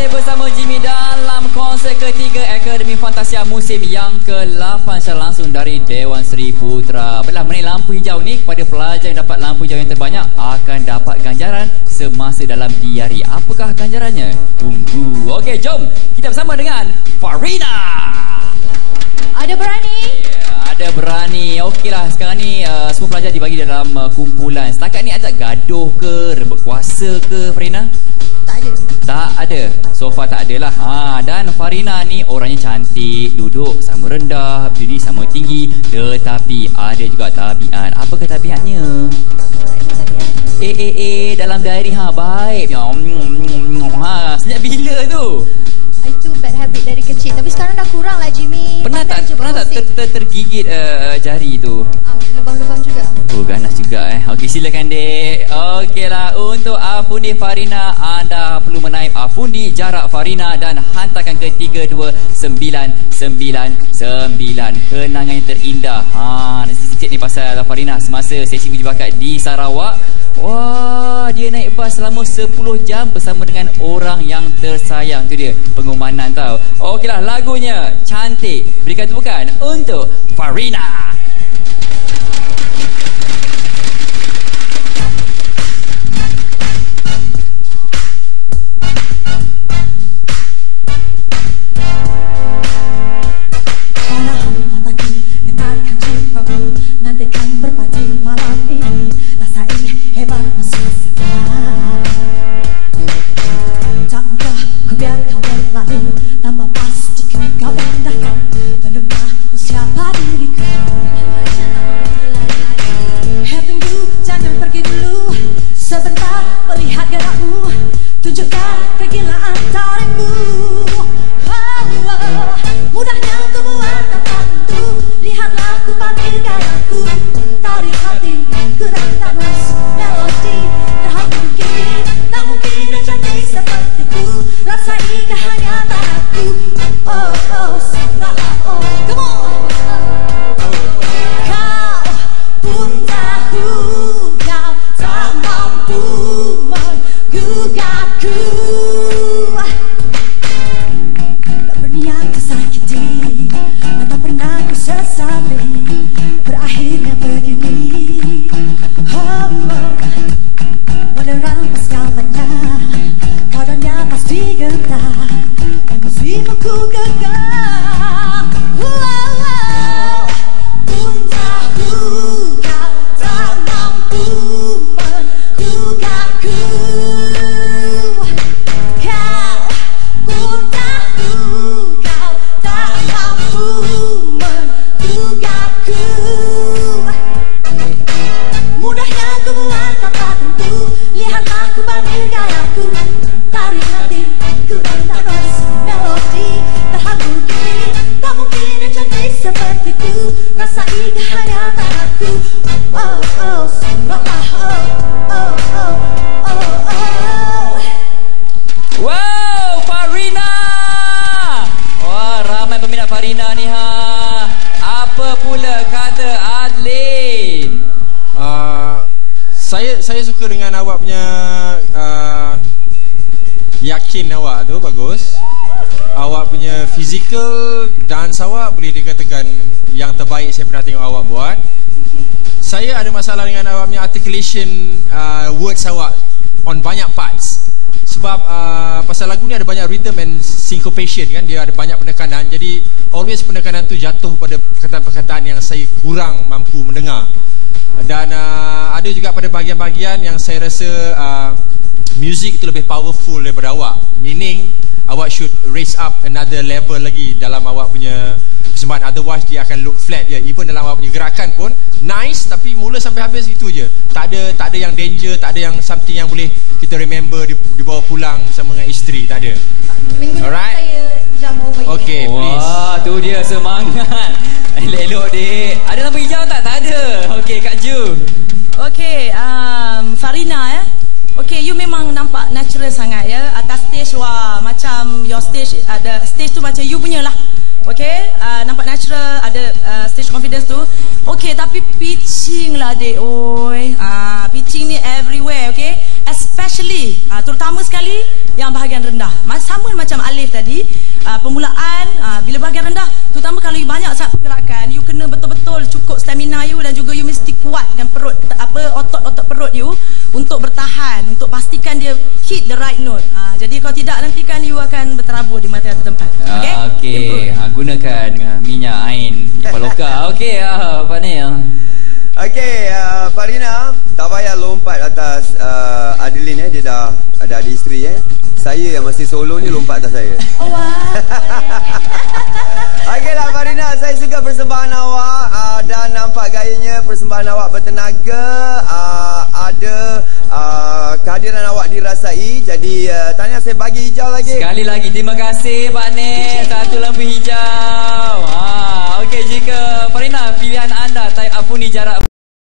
masih bersama Jimmy dalam konsert ketiga Akademi Fantasia musim yang ke-8 secara langsung dari Dewan Seri Putra. Baiklah, mengenai lampu hijau ni, kepada pelajar yang dapat lampu hijau yang terbanyak akan dapat ganjaran semasa dalam diari. Apakah ganjarannya? Tunggu. Okey, jom kita bersama dengan Farina. Ada berani? Ada berani. Okeylah, sekarang ni semua pelajar dibagi dalam kumpulan. Setakat ni ada gaduh ke, rebut kuasa ke, Farina? Tak ada. Tak ada. So far tak adalah. Dan Farina ni orangnya cantik, duduk sama rendah, berdiri sama tinggi, tetapi ada juga tabiat. Apakah tabiatnya? Dalam diary baik. Sejak bila tu? Itu bad habit dari kecil. Tapi sekarang dah kurang lah, Jimmy. Pernah tak tergigit jari tu? Lubang-lubang juga. Oh, ganas juga Okey, silakan dek. Okeylah, untuk Afundi Farina, anda perlu menaip Afundi jarak Farina dan hantarkan ke 32999. Kenangan yang terindah. Sikit ni pasal Farina semasa sesi uji bakat di Sarawak. Wah, dia naik bas selama 10 jam bersama dengan orang yang tersayang. Tu dia pengumumanan tau. Okeylah, lagunya cantik. Berikan tepukan untuk Farina. Saya suka dengan awak punya yakin awak tu bagus. Awak punya fizikal dance awak boleh dikatakan yang terbaik saya pernah tengok awak buat. Saya ada masalah dengan awak punya articulation words awak on banyak parts. Sebab pasal lagu ni ada banyak rhythm and syncopation kan, dia ada banyak penekanan. Jadi always penekanan tu jatuh pada perkataan-perkataan yang saya kurang mampu mendengar. Dan ada juga pada bahagian-bahagian yang saya rasa music itu lebih powerful daripada awak. Meaning awak should raise up another level lagi dalam awak punya persembahan. Otherwise dia akan look flat je. Even dalam awak punya gerakan pun nice, tapi mula sampai habis gitu je. Tak ada yang danger, tak ada yang something yang boleh kita remember dibawa pulang bersama dengan isteri. Tak ada. Minggu depan saya jam over. Okay, please. Wah, tu dia semangat. Elok-elok dek. Ada lampu hijau tak? Tak ada. Okey, Kak Ju. Okey, Farina Okey, you memang nampak natural sangat ya. Atas stage, wah, macam your stage, ada stage tu macam you punya lah. Okay, nampak natural, ada stage confidence tu. Okay, tapi pitching lah dek, oi. Pitching ni everywhere, okay. Especially, terutama sekali yang bahagian rendah. Sama macam Alif tadi, permulaan, bila bahagian rendah, terutama kalau you banyak saat pergerakan, you kena betul-betul cukup stamina you dan juga you mesti kuatkan perut, otot-otot perut you untuk bertahan, untuk pastikan dia hit the right note. Jadi kalau tidak, nanti kan you akan berterabur di mata yang tertempat. Okay? Okey, gunakan minyak ain Ipaloka. Okey, Pak Nil. Okey, Farina, tak payah lompat atas Adeline dia dah ada isteri Saya yang masih solo ni lompat atas saya. Oh, wah. Okeylah Farina, saya suka persembahan awak dan nampak gayanya persembahan awak bertenaga, ada kehadiran awak dirasai. Jadi tahniah, saya bagi hijau lagi. Sekali lagi terima kasih Pak Nil, satu lampu hijau. Okey, jika Farina pilihan anda Taib Afuni jarak